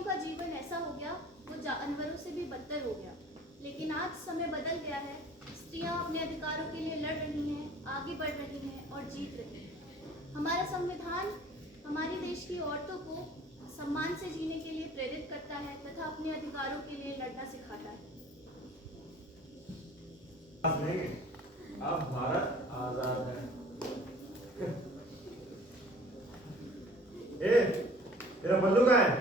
स्त्रियों का जीवन ऐसा हो गया वो जानवरों से भी बदतर हो गया। लेकिन आज समय बदल गया है। स्त्रियां अपने अधिकारों के लिए लड़ रही हैं, आगे बढ़ रही हैं और जीत रही हैं। हमारा संविधान हमारे देश की औरतों को सम्मान से जीने के लिए प्रेरित करता है तथा अपने अधिकारों के लिए लड़ना सिखाता है। अब भारत आजाद है। ए, तेरा बल्लू कहाँ है?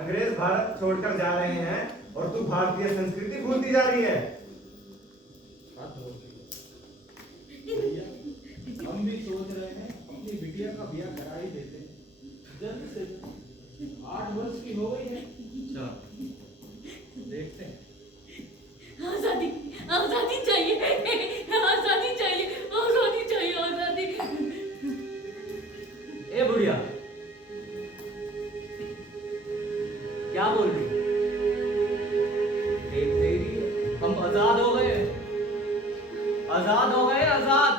अंग्रेज भारत छोड़कर जा रहे हैं और तू भारतीय संस्कृति भूलती जा रही है। भैया, हम भी सोच रहे हैं अपनी बिटिया का ब्याह करा ही देते हैं। जल्द से 8 वर्ष की हो गई है। अच्छा, देखते हैं। आजादी, आजादी चाहिए, आजादी चाहिए, आजादी चाहिए, आजादी। ए बुढ़िया, क्या बोल रही? देख रही है, हम आजाद हो गए, आजाद हो गए, आजाद।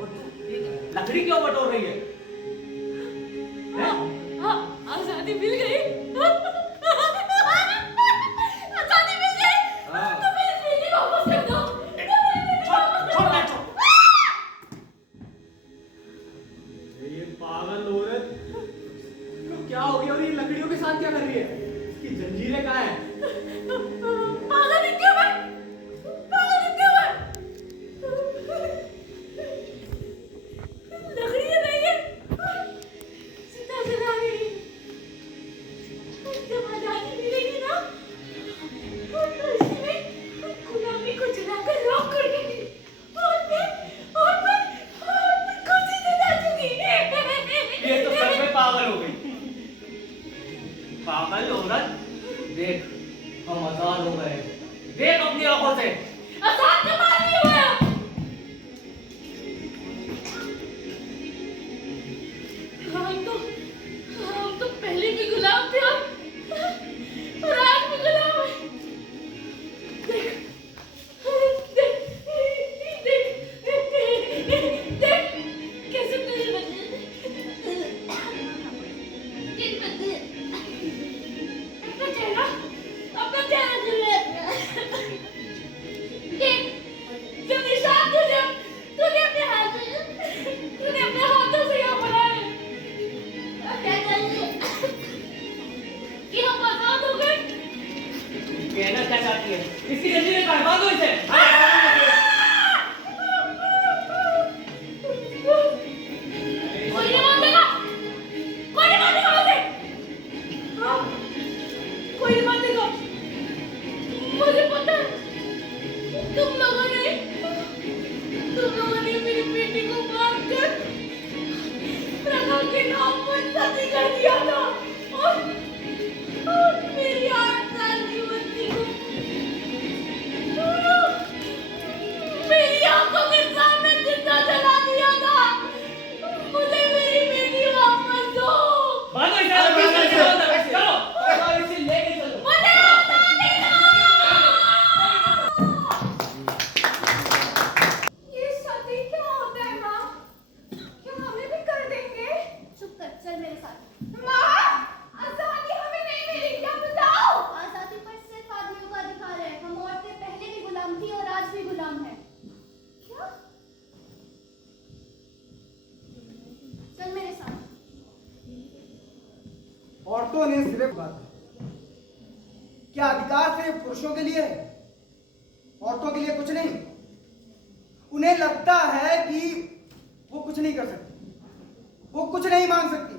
और तू ये लकड़ी क्यों बटोर रही है? आजादी मिल गई, आजादी मिल गई। तो मेरी बेटी वापस कर दो। ये पागल औरत तो क्या हो गया और ये लकड़ियों के साथ क्या कर रही है? इसकी जंजीरें कहाँ हैं? पागल है क्या मैं? पागल है क्या मैं? लकड़ियाँ नहीं है, सीधा जला रही। जब आजादी मिलेगी ना, तो इसमें गुलामी को जलाकर राख कर देंगे और मैं खुशी से नाचूंगी। ये तो सच में पागल हो गई। पागल औरत, देख हम आजाद हो गए, देख अपनी आंखों से। आजाद कमाल नहीं हुआ। हम तो पहले भी गुलाम थे और आज भी गुलाम हैं। देख, देख, देख, देख, कैसे तेरे बदले, अपना चेहरा जुड़े। देख, जो निशान तूने अपने हाथों से यहाँ बनाए। अब क्या चाहिए? कि हम आजाद हो गए? कहना क्या चाहती है? इसकी जंजीरें काट, बांधो इसे। कोई नहीं मानेगा, कोई नहीं मानेगा मुझे। हाँ, कोई नहीं मानेगा। मुझे पता है, तुम लोगों ने मेरी बेटी को मारकर प्रथा के नाम पर सती कर दिया था और मेरी 8 साल की बच्ची को मेरी आंखों के सामने जिंदा जला दिया था। मुझे मेरी बेटी वापस दो। बांधो इसे, चलो, और इसे लेके चलो। मुझे आजादी दो। ये सती क्या होता है माँ? क्या हमें भी कर देंगे? चुप कर, चल मेरे साथ। माँ, आजादी हमें नहीं मिली, क्या बताओ? आजादी पर सिर्फ आदमियों का अधिकार है। हम औरतें पहले भी गुलाम थी और आज भी गुलाम है। क्या? चल मेरे साथ। औरतों ने सिर्फ बात क्या अधिकार सिर्फ पुरुषों के लिए है? औरतों के लिए कुछ नहीं। उन्हें लगता है कि वो कुछ नहीं कर सकती, वो कुछ नहीं मांग सकती,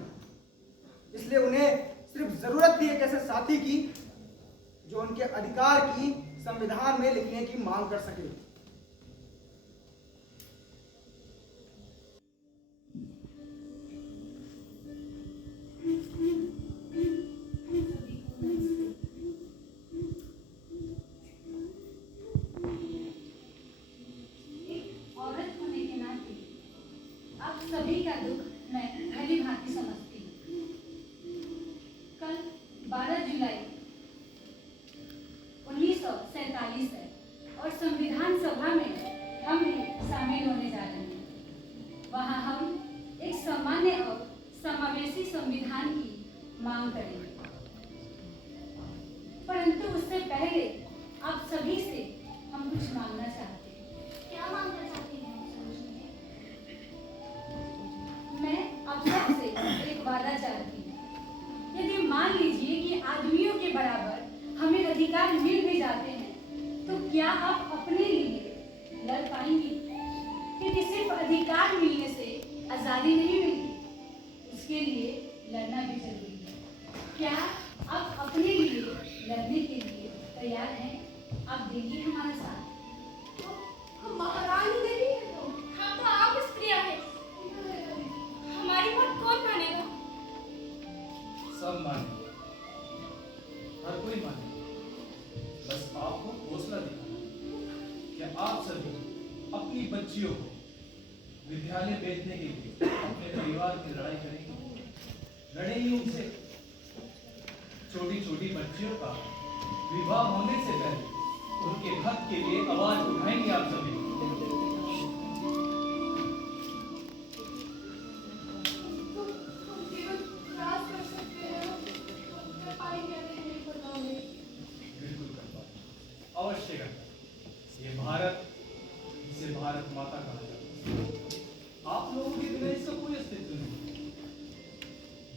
इसलिए उन्हें सिर्फ जरूरत थी एक ऐसे साथी की जो उनके अधिकार की संविधान में लिखने की मांग कर सके। औरत होने के नाते आप सभी का दुख मैं भली भांति समझती हूँ। कल 12 जुलाई 1947 है और संविधान सभा में हम भी शामिल होने जा रहे हैं। वहाँ हम एक सामान्य और समावेशी संविधान की मांग करेंगे। परंतु उससे पहले आप सभी से हम कुछ मांगना चाहते हैं। क्या मांगना चाहती हैं आप सरोजनी? मैं आप सबसे एक वादा चाहती हूँ। यदि मान लीजिए कि आदमियों के बराबर हमें अधिकार मिल भी जाते हैं, तो क्या आप अपने लिए लड़ पाएंगी? क्योंकि सिर्फ अधिकार मिलने से आजादी नहीं मिलती, उसके लिए लड़ना भी जरूरी है। क्या आप अपने लिए लड़ने के लिए तैयार हैं? आप देंगे हमारा साथ? हम महारानी देवी हैं तो। हाँ, तो आप स्त्रियां हैं, हमारी बात कौन मानेगा? सब मानेंगे, हर कोई मानेगा। बस आपको हौसला दिखाना है कि आप सभी अपनी बच्चियों को विद्यालय भेजने के लिए अपने परिवार की लड़ाई लड़ेंगे उनसे। छोटी छोटी बच्चियों का विवाह होने से पहले उनके हक के लिए आवाज उठाएंगे आप सभी। हम केवल प्रयास कर सकते हैं, कर पाएंगे नहीं पता नहीं। बिल्कुल कर पाएंगे, अवश्य कर पाएंगे। ये भारत, इसे भारत माता कहा जाता है। आप लोगों के बिना इसका कोई अस्तित्व नहीं।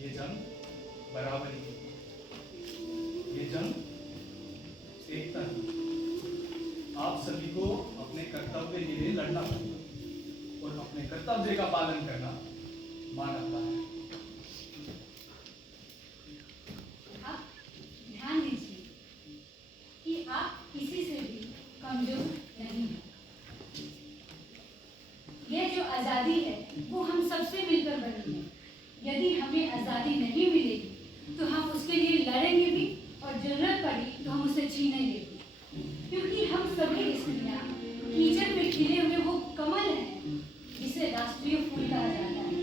ये जंग बराबरी की, ये जंग एकता की। आप सभी को अपने कर्तव्य के लिए लड़ना पड़ेगा और अपने कर्तव्य का पालन करना मानवता है। आप ध्यान दीजिए कि आप किसी से भी कमजोर नहीं हैं। यह जो आजादी है वो हम सबसे मिलकर बनी है। यदि हमें आजादी नहीं मिलेगी तो हम उसके लिए लड़ेंगे भी, और जरूरत पड़ी तो हम उसे छीनेंगे भी। क्योंकि हम सभी स्त्रियां कीचड़ में खिले हुए वो कमल हैं जिसे राष्ट्रीय फूल कहा जाता है।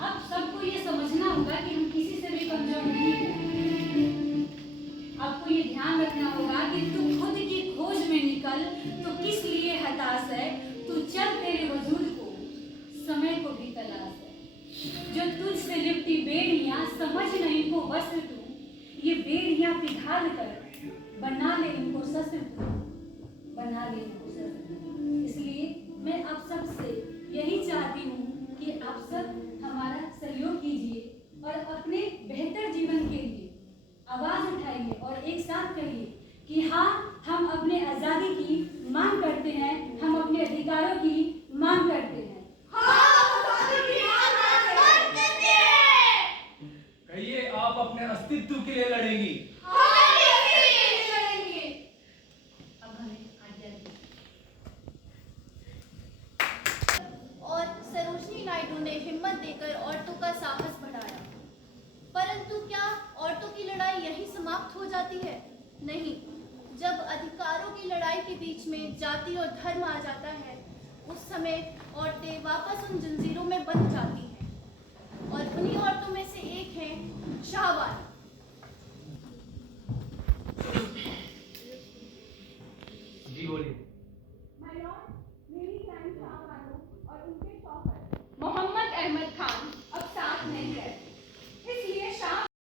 अब सबको ये समझना होगा कि हम किसी से भी कमजोर नहीं हैं। आपको ये ध्यान रखना होगा कि तू खुद की खोज में निकल तो किस लिए हताश है, तू चल तेरे वजूद को समय को भी तलाश है। जो तुझसे लिपटी बेड़ियां समझ नहीं को वस्त्र तू, ये बेड़ियां पिघाल कर बना ले उनको शस्त्र तू, बना ले उनको शस्त्र तू। इसलिए मैं आप सब से यही चाहती हूँ कि आप सब हमारा सहयोग कीजिए और अपने बेहतर जीवन के लिए आवाज उठाइए और एक साथ कहिए कि हाँ, हम अपने आजादी की मांग करते हैं, हम अपने अधिकारों की मांग करते हैं। कहिए, आप अपने अस्तित्व के लिए लड़ेंगी। अब हमें आज्ञा दीजिए। और सरोजनी नायडू ने हिम्मत देकर औरतों का साहस बढ़ाया। परंतु क्या औरतों की लड़ाई यहीं समाप्त हो जाती है? नहीं। जब अधिकारों की लड़ाई के बीच में जाति और धर्म आ जाता है, उस समय औरतें वापस उन जंजीरों में बंध जाती हैं। और उन्हीं औरतों में से एक है शाहबानो।